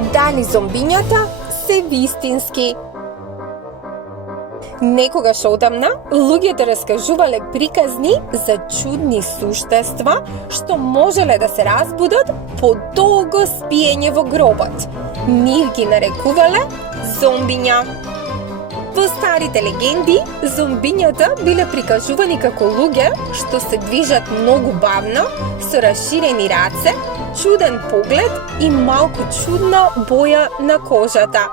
Дали зомбињата се вистински? Некогаш одамна, луѓето раскажувале приказни за чудни суштества што можеле да се разбудат по долго спиење во гробот. Нив ги нарекувале зомбиња. Во старите легенди, зомбињата биле прикажувани како луѓе што се движат многу бавно, со расширени раце, чуден поглед и малку чудна боја на кожата.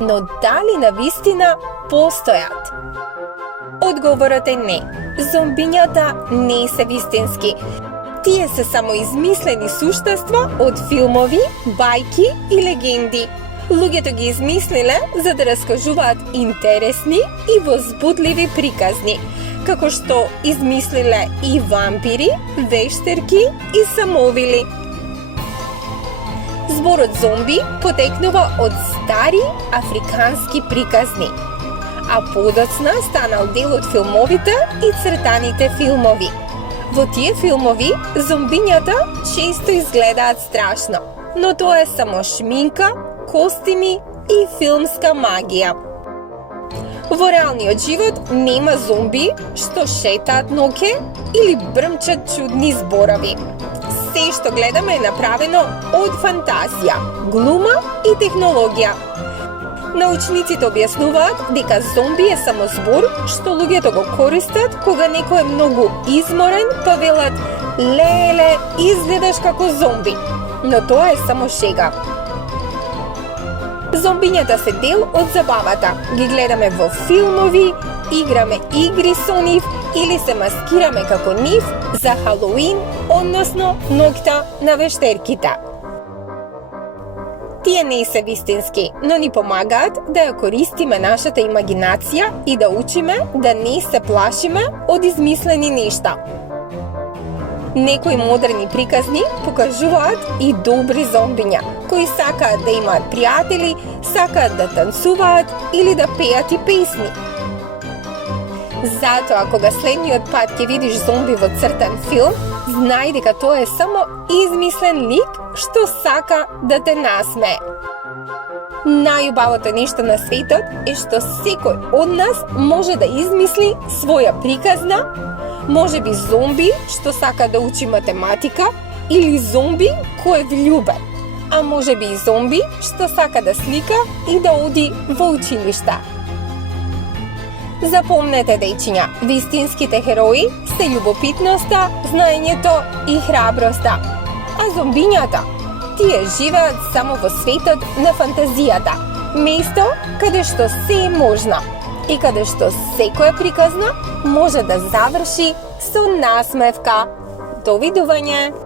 Но дали навистина постојат? Одговорот е не. Зомбињата не се вистински. Тие се само измислени суштества од филмови, бајки и легенди. Луѓето ги измислиле за да раскажуваат интересни и возбудливи приказни, како што измислиле и вампири, вештерки и самовили. Зборот зомби потекнува од стари африкански приказни, а подоцна станал дел од филмовите и цртаните филмови. Во тие филмови зомбињата често изгледаат страшно, но тоа е само шминка, костими и филмска магија. Во реалниот живот нема зомби што шетаат ноќе или брмчат чудни зборови. Се што гледаме е направено од фантазија, глума и технологија. Научниците објаснуваат дека зомби е само збор што луѓето го користат кога некој е многу изморен, па велат леле, изгледаш како зомби. Но тоа е само шега. Зомбињата се дел од забавата. Ги гледаме во филмови, играме игри со нив или се маскираме како нив за Халоуин, односно ноќта на вештерките. Тие не се вистински, но ни помагаат да ја користиме нашата имагинација и да учиме да не се плашиме од измислени нешта. Некои модерни приказни покажуваат и добри зомбиња, кои сакаат да имаат пријатели, сакаат да танцуваат или да пеат и песни. Затоа, кога следниот пат ќе видиш зомби во цртан филм, знај дека тоа е само измислен лик што сака да те насмее. Најубавото нешто на светот е што секој од нас може да измисли своја приказна, може би зомби што сака да учи математика или зомби кој е влюбен, а може би и зомби што сака да слика и да оди во училиште. Запомнете, дејчиња, вистинските херои се љубопитноста, знаењето и храброста, а зомбињата, тие живеат само во светот на фантазијата, место каде што се е можно и каде што секоја приказна може да заврши со насмевка. Довидување!